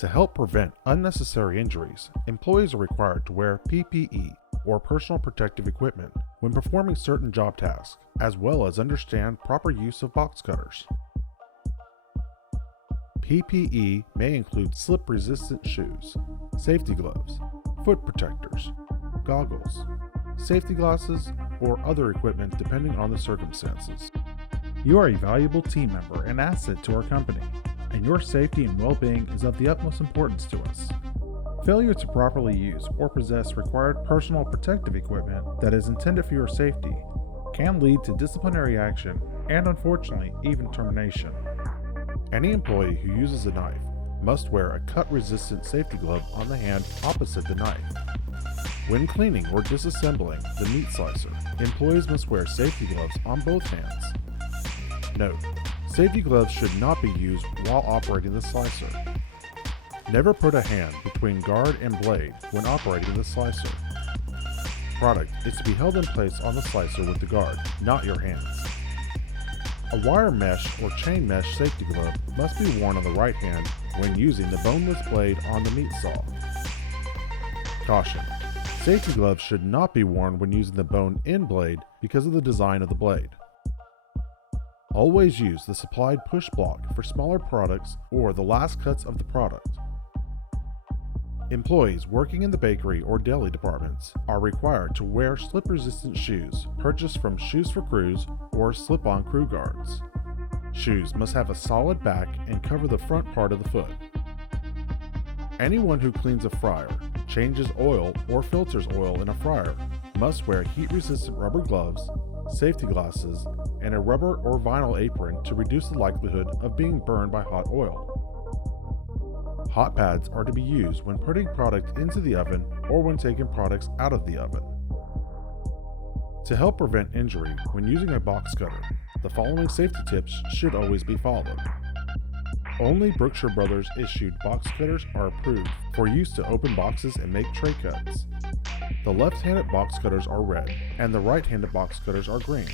To help prevent unnecessary injuries, employees are required to wear PPE or personal protective equipment when performing certain job tasks, as well as understand proper use of box cutters. PPE may include slip-resistant shoes, safety gloves, foot protectors, goggles, safety glasses, or other equipment depending on the circumstances. You are a valuable team member and asset to our company, and your safety and well-being is of the utmost importance to us. Failure to properly use or possess required personal protective equipment that is intended for your safety can lead to disciplinary action and, unfortunately, even termination. Any employee who uses a knife must wear a cut-resistant safety glove on the hand opposite the knife. When cleaning or disassembling the meat slicer, employees must wear safety gloves on both hands. Note: safety gloves should not be used while operating the slicer. Never put a hand between guard and blade when operating the slicer. Product is to be held in place on the slicer with the guard, not your hands. A wire mesh or chain mesh safety glove must be worn on the right hand when using the boneless blade on the meat saw. Caution: safety gloves should not be worn when using the bone-in blade because of the design of the blade. Always use the supplied push block for smaller products or the last cuts of the product. Employees working in the bakery or deli departments are required to wear slip-resistant shoes purchased from Shoes for Crews or slip-on crew guards. Shoes must have a solid back and cover the front part of the foot. Anyone who cleans a fryer, changes oil, or filters oil in a fryer must wear heat-resistant rubber gloves, safety glasses, and a rubber or vinyl apron to reduce the likelihood of being burned by hot oil. Hot pads are to be used when putting product into the oven or when taking products out of the oven. To help prevent injury when using a box cutter, the following safety tips should always be followed. Only Brookshire Brothers issued box cutters are approved for use to open boxes and make tray cuts. The left-handed box cutters are red and the right-handed box cutters are green.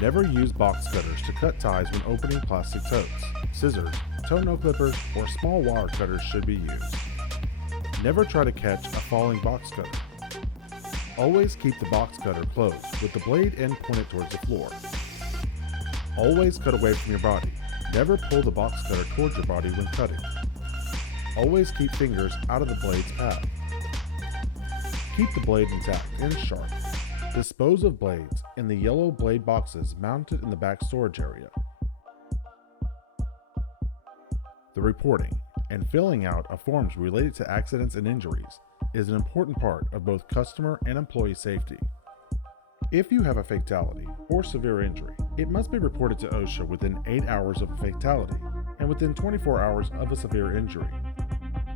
Never use box cutters to cut ties when opening plastic totes. Scissors, toenail clippers, or small wire cutters should be used. Never try to catch a falling box cutter. Always keep the box cutter closed with the blade end pointed towards the floor. Always cut away from your body. Never pull the box cutter towards your body when cutting. Always keep fingers out of the blade's path. Keep the blade intact and sharp. Dispose of blades in the yellow blade boxes mounted in the back storage area. The reporting and filling out of forms related to accidents and injuries is an important part of both customer and employee safety. If you have a fatality or severe injury, it must be reported to OSHA within 8 hours of a fatality and within 24 hours of a severe injury.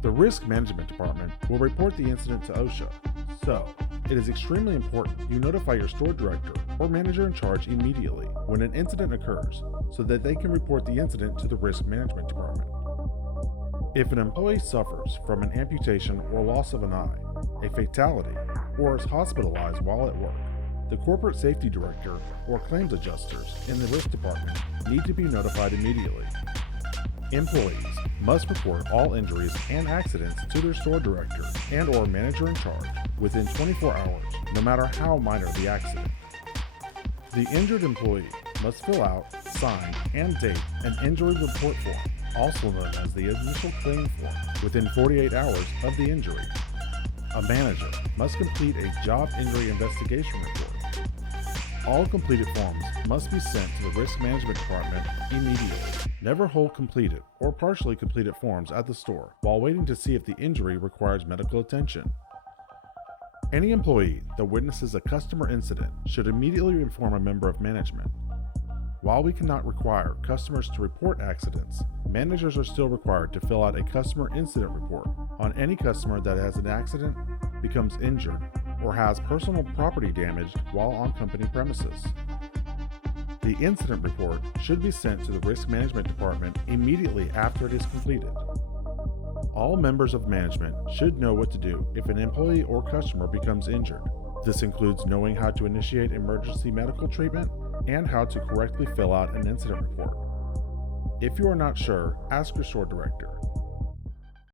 The Risk Management Department will report the incident to OSHA, so it is extremely important you notify your store director or manager in charge immediately when an incident occurs so that they can report the incident to the Risk Management Department. If an employee suffers from an amputation or loss of an eye, a fatality, or is hospitalized while at work, the corporate safety director or claims adjusters in the risk department need to be notified immediately. Employees must report all injuries and accidents to their store director and or manager in charge within 24 hours, no matter how minor the accident. The injured employee must fill out, sign, and date an injury report form, also known as the initial claim form, within 48 hours of the injury. A manager must complete a job injury investigation report. All completed forms must be sent to the Risk Management Department immediately. Never hold completed or partially completed forms at the store while waiting to see if the injury requires medical attention. Any employee that witnesses a customer incident should immediately inform a member of management. While we cannot require customers to report accidents, managers are still required to fill out a customer incident report on any customer that has an accident, becomes injured, or has personal property damaged while on company premises. The incident report should be sent to the Risk Management Department immediately after it is completed. All members of management should know what to do if an employee or customer becomes injured. This includes knowing how to initiate emergency medical treatment and how to correctly fill out an incident report. If you are not sure, ask your store director.